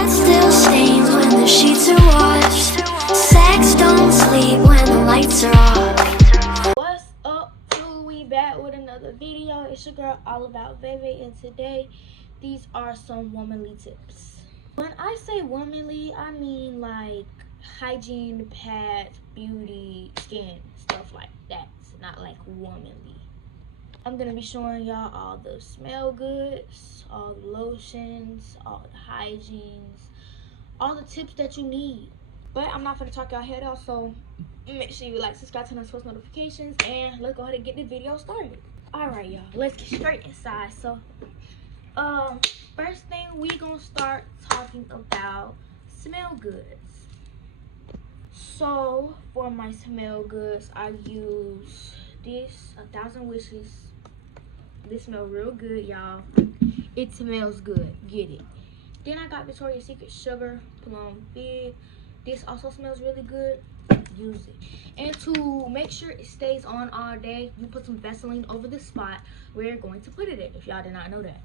blood still stains when the sheets are washed. Sex don't sleep when the lights are off. What's up, dude? We back with another video. It's your girl all about Veve, and today these are some womanly tips. When I say womanly, I mean like hygiene, pads, beauty, skin, stuff like that. It's not like womanly. I'm gonna be showing y'all all the smell goods, all the lotions, all the hygienes, all the tips that you need. But I'm not gonna talk y'all head off, so make sure you like, subscribe, turn on post notifications, and let's go ahead and get the video started. Alright y'all, let's get straight inside. So first thing, we gonna start talking about smell goods. So for my smell goods, I use this 1,000 Wishes. This smells real good, y'all. It smells good. Get it. Then I got Victoria's Secret Sugar Plum Fig. This also smells really good. Use it. And to make sure it stays on all day, you put some Vaseline over the spot where you're going to put it in, if y'all did not know that.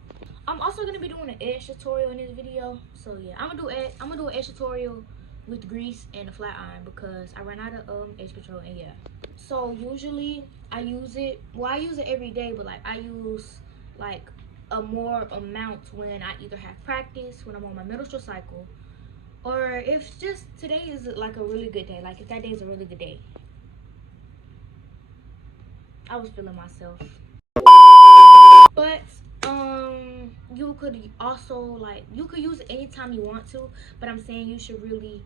I'm also going to be doing an edge tutorial in this video. So yeah, I'm gonna do an edge tutorial with grease and a flat iron because I ran out of edge control, and yeah. So usually I use it, well, I use it every day, but like I use like a more amount when I either have practice, when I'm on my menstrual cycle, or if just today is like a really good day, like if that day is a really good day. I was feeling myself. But you could also, like, you could use it anytime you want to, but I'm saying you should really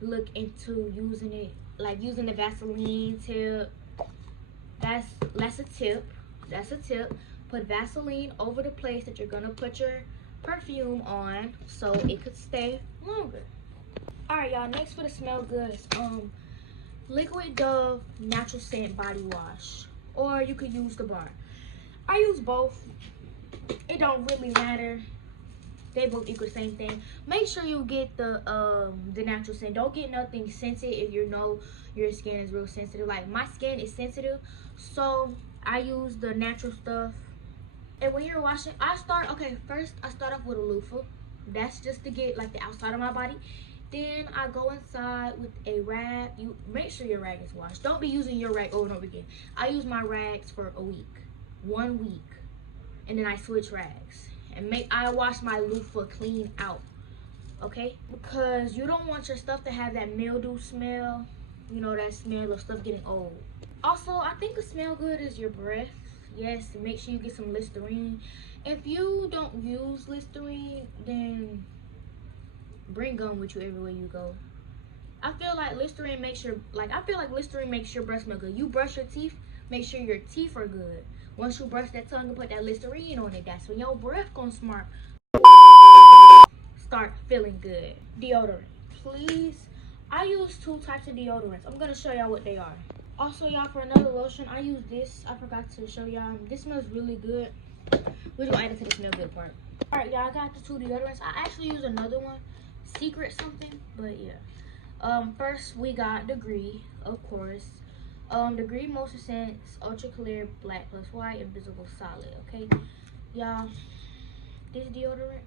look into using it, like using the Vaseline tip. That's a tip. That's a tip. Put Vaseline over the place that you're gonna put your perfume on so it could stay longer. Alright y'all, next for the smell goods, Liquid Dove Natural Scent Body Wash, or you could use the bar. I use both. It don't really matter. They both equal the same thing. Make sure you get the natural scent. Don't get nothing scented if you know your skin is real sensitive. Like my skin is sensitive, so I use the natural stuff. And when you're washing, first I start off with a loofah. That's just to get like the outside of my body. Then I go inside with a rag. You make sure your rag is washed. Don't be using your rag over and over again. I use my rags for a week, 1 week, and then I switch rags. And I wash my loofah clean out, okay? Because you don't want your stuff to have that mildew smell, you know, that smell of stuff getting old. Also, I think a smell good is your breath. Yes, make sure you get some Listerine. If you don't use Listerine, then bring gum with you everywhere you go. I feel like Listerine makes your breath smell good. You brush your teeth, make sure your teeth are good. Once you brush that tongue and put that Listerine on it, that's when your breath gonna start feeling good. Deodorant, please. I use 2 types of deodorants. I'm gonna show y'all what they are. Also, y'all, for another lotion, I use this. I forgot to show y'all. This smells really good. We're gonna add it to the smell good part. All right, y'all, I got the 2 deodorants. I actually use another one, Secret something, but yeah. First we got Degree, of course. Degree Moisture Sense Ultra Clear Black Plus White Invisible Solid. Okay, y'all, this deodorant,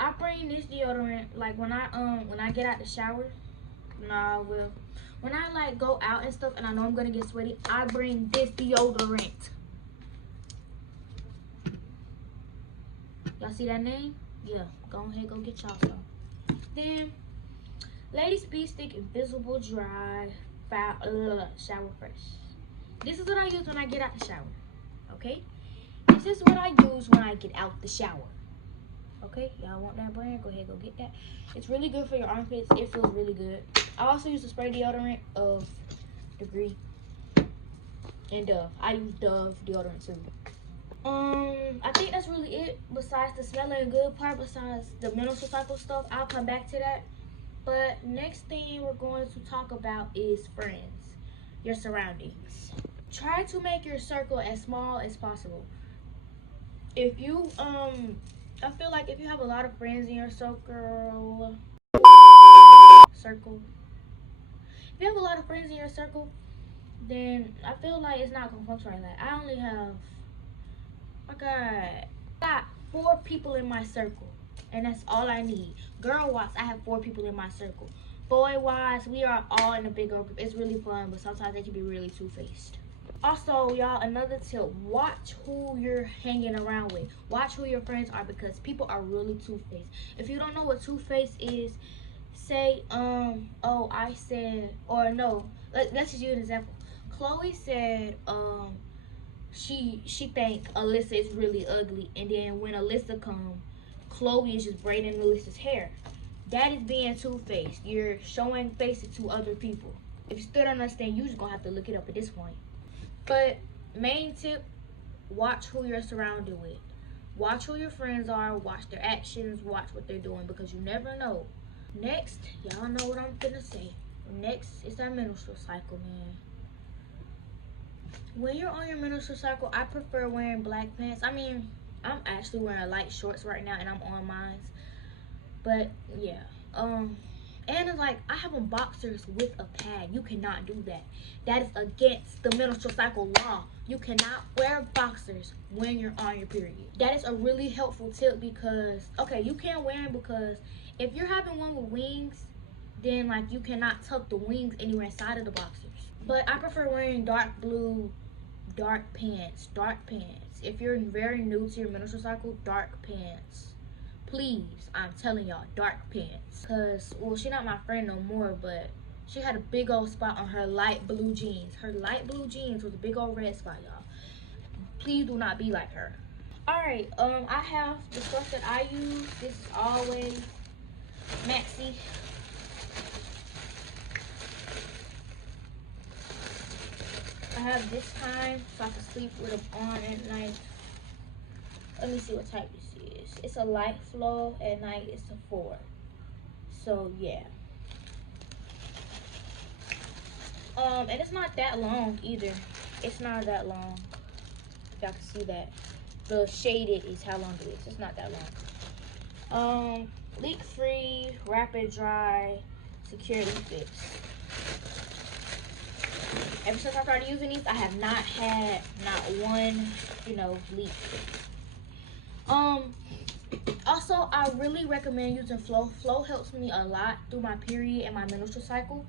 I bring this deodorant like when I get out the shower. When I like go out and stuff and I know I'm gonna get sweaty, I bring this deodorant. Y'all see that name? Yeah, go ahead, go get y'all some. Then Lady Speed Stick Invisible Dry Shower Fresh. This is what I use when I get out the shower. Okay? This is what I use when I get out the shower. Okay? Y'all want that brand? Go ahead, go get that. It's really good for your armpits. It feels really good. I also use the spray deodorant of Degree and Dove. I use Dove deodorant too. I think that's really it. Besides the smelling good part, besides the menstrual cycle stuff, I'll come back to that. But next thing we're going to talk about is friends, your surroundings. Try to make your circle as small as possible. If you I feel like if you have a lot of friends in your circle, if you have a lot of friends in your circle, then I feel like it's not gonna function right. Like I only have, I got 4 people in my circle. And that's all I need. Girl-wise, I have 4 people in my circle. Boy-wise, we are all in a big group. It's really fun, but sometimes they can be really two-faced. Also, y'all, another tip, watch who you're hanging around with. Watch who your friends are, because people are really two-faced. If you don't know what two-faced is, say, oh, I said, or no, let's just use an example. Chloe said, she think Alyssa is really ugly, and then when Alyssa come, Chloe is just braiding Alyssa's hair. That is being two-faced. You're showing faces to other people. If you still don't understand, you're just gonna have to look it up at this point. But main tip, watch who you're surrounded with. Watch who your friends are, watch their actions, watch what they're doing, because you never know. Next, y'all know what I'm gonna say. Next is that menstrual cycle, man. When you're on your menstrual cycle, I prefer wearing black pants. I mean, I'm actually wearing light shorts right now, and I'm on mine. But yeah, and it's like, I have on boxers with a pad. You cannot do that. That is against the menstrual cycle law. You cannot wear boxers when you're on your period. That is a really helpful tip, because, okay, you can't wear them because if you're having one with wings, then like you cannot tuck the wings anywhere inside of the boxers. But I prefer wearing dark blue, dark pants. If you're very new to your menstrual cycle, dark pants. Please, I'm telling y'all, dark pants. Cause, well, she not my friend no more, but she had a big old spot on her light blue jeans. Her light blue jeans was a big old red spot, y'all. Please do not be like her. Alright, I have the stuff that I use. This is always Maxi. I have this time so I can sleep with them on at night. Let me see what type this is. It's a light flow. At night it's a 4. So yeah. And it's not that long either. It's not that long. If y'all can see that. The shaded is how long it is. It's not that long. Leak free, rapid dry, security fix. Ever since I started using these, I have not had not one, leak. Also, I really recommend using Flow. Flow helps me a lot through my period and my menstrual cycle.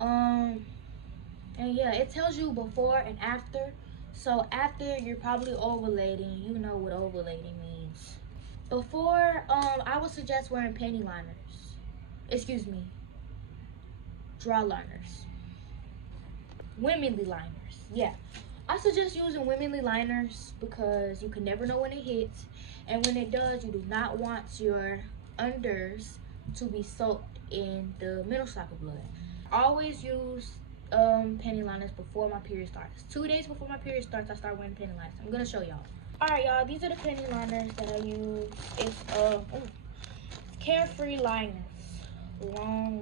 And yeah, it tells you before and after. So after, you're probably ovulating. You know what ovulating means. Before, I would suggest wearing panty liners. Excuse me, draw liners. Womanly liners, yeah. I suggest using womanly liners because you can never know when it hits, and when it does, you do not want your unders to be soaked in the menstrual cycle blood. I always use panty liners before my period starts. 2 days before my period starts, I start wearing panty liners. I'm gonna show y'all. All right, y'all. These are the panty liners that I use. It's Carefree liners, long.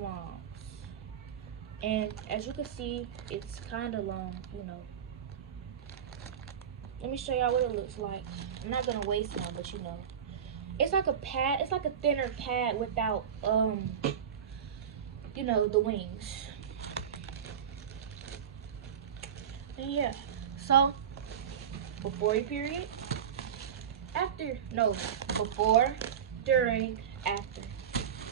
And as you can see, it's kind of long, Let me show y'all what it looks like. I'm not gonna waste one, but it's like a pad. It's like a thinner pad without, the wings. And yeah, so before your period, before, during, after.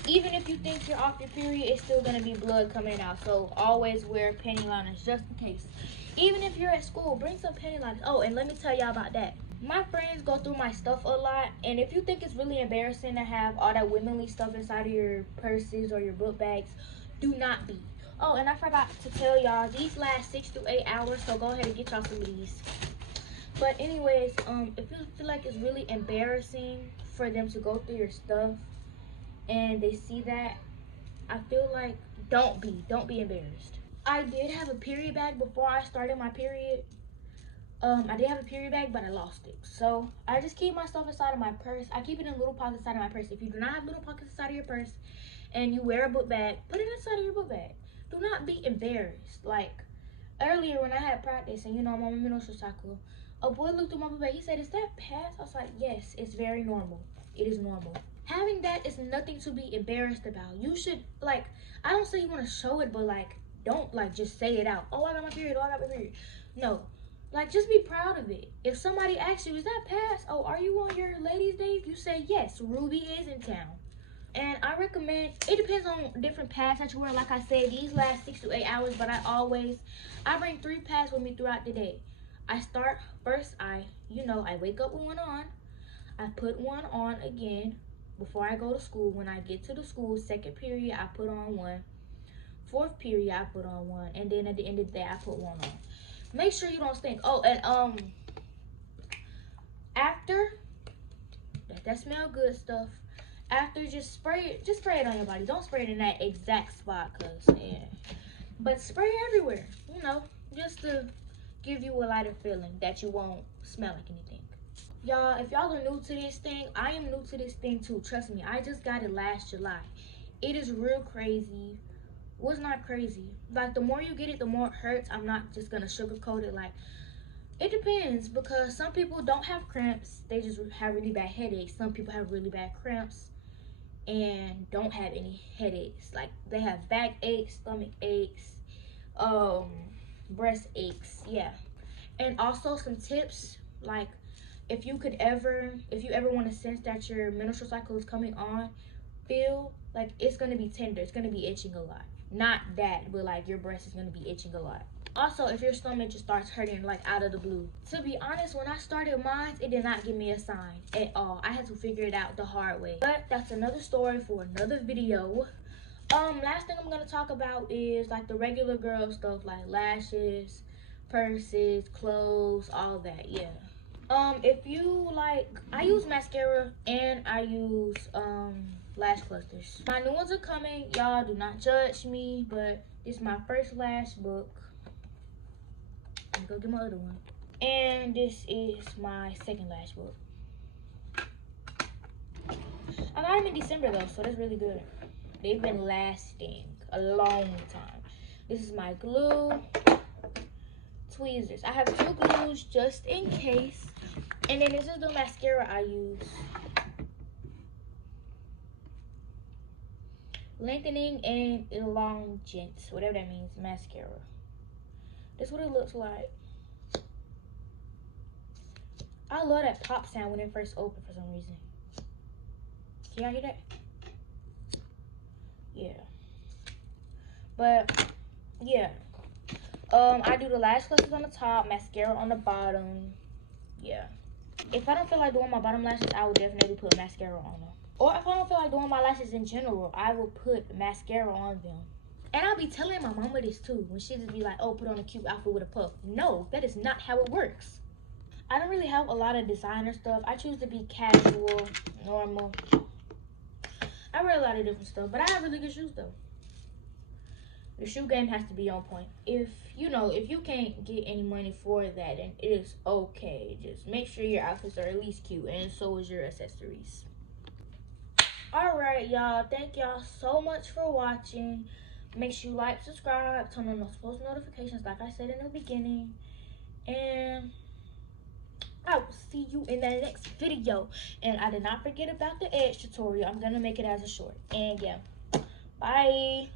Even if you think you're off your period, it's still gonna be blood coming out. So always wear panty liners just in case. Even if you're at school, bring some panty liners. Oh, and let me tell y'all about that. My friends go through my stuff a lot, and if you think it's really embarrassing to have all that womanly stuff inside of your purses or your book bags, do not be. Oh, and I forgot to tell y'all, these last 6 to 8 hours, so go ahead and get y'all some of these. But anyways, if you feel like it's really embarrassing for them to go through your stuff, and they see that, I feel like don't be embarrassed. I did have a period bag before I started my period. I did have a period bag, but I lost it. So I just keep my stuff inside of my purse. I keep it in little pockets inside of my purse. If you do not have little pockets inside of your purse and you wear a book bag, put it inside of your book bag. Do not be embarrassed. Like earlier when I had practice and I'm on my menstrual cycle, a boy looked through my book bag. He said, "Is that pads?" I was like, "Yes, it's very normal. It is normal." Having that is nothing to be embarrassed about. You should, I don't say you want to show it, but don't just say it out. "Oh, I got my period. Oh, I got my period." No, Like, just be proud of it. If somebody asks you, is that pass? Oh, are you on your ladies' day? You say yes, Ruby is in town. And I recommend, it depends on different pads that you wear. Like I said, these last 6 to 8 hours, but I bring 3 pads with me throughout the day. I start first, I wake up with one on. I put one on again before I go to school. When I get to the school, second period, I put on one. Fourth period, I put on one. And then at the end of the day, I put one on. Make sure you don't stink. Oh, and after that smell good stuff, after just spray it on your body. Don't spray it in that exact spot, but spray it everywhere, just to give you a lighter feeling that you won't smell like anything. Y'all, if y'all are new to this thing, I am new to this thing too. Trust me, I just got it last July. It is real crazy. Well, it's not crazy. Like, the more you get it, the more it hurts. I'm not just gonna sugarcoat it. Like, it depends, because some people don't have cramps. They just have really bad headaches. Some people have really bad cramps and don't have any headaches. Like, they have back aches, stomach aches, breast aches. Yeah. And also some tips, like, if you ever want to sense that your menstrual cycle is coming on, feel like it's going to be tender. It's going to be itching a lot. Not that, but like your breast is going to be itching a lot. Also, if your stomach just starts hurting like out of the blue. To be honest, when I started mine, it did not give me a sign at all. I had to figure it out the hard way. But that's another story for another video. Last thing I'm going to talk about is like the regular girl stuff, like lashes, purses, clothes, all that. Yeah. If you like, I use mascara and I use lash clusters. My new ones are coming. Y'all do not judge me, but this is my first lash book. I'm gonna go get my other one. And this is my second lash book. I got them in December though, so that's really good. They've been lasting a long time. This is my glue, tweezers. I have 2 glues just in case. And then this is the mascara I use. Lengthening and elongant, whatever that means, mascara. This is what it looks like. I love that pop sound when it first opened for some reason. Can y'all hear that? Yeah. But yeah. I do the lash clusters on the top, mascara on the bottom. Yeah. If I don't feel like doing my bottom lashes, I will definitely put mascara on them. Or if I don't feel like doing my lashes in general, I will put mascara on them. And I'll be telling my mama this too, when she just be like, oh, put on a cute outfit with a puff. No, that is not how it works. I don't really have a lot of designer stuff. I choose to be casual, normal. I wear a lot of different stuff, but I have really good shoes though. The shoe game has to be on point. If you can't get any money for that, then it is okay. Just make sure your outfits are at least cute, and so is your accessories. Alright, y'all. Thank y'all so much for watching. Make sure you like, subscribe, turn on those post notifications like I said in the beginning. And I will see you in the next video. And I did not forget about the edge tutorial. I'm going to make it as a short. And yeah. Bye.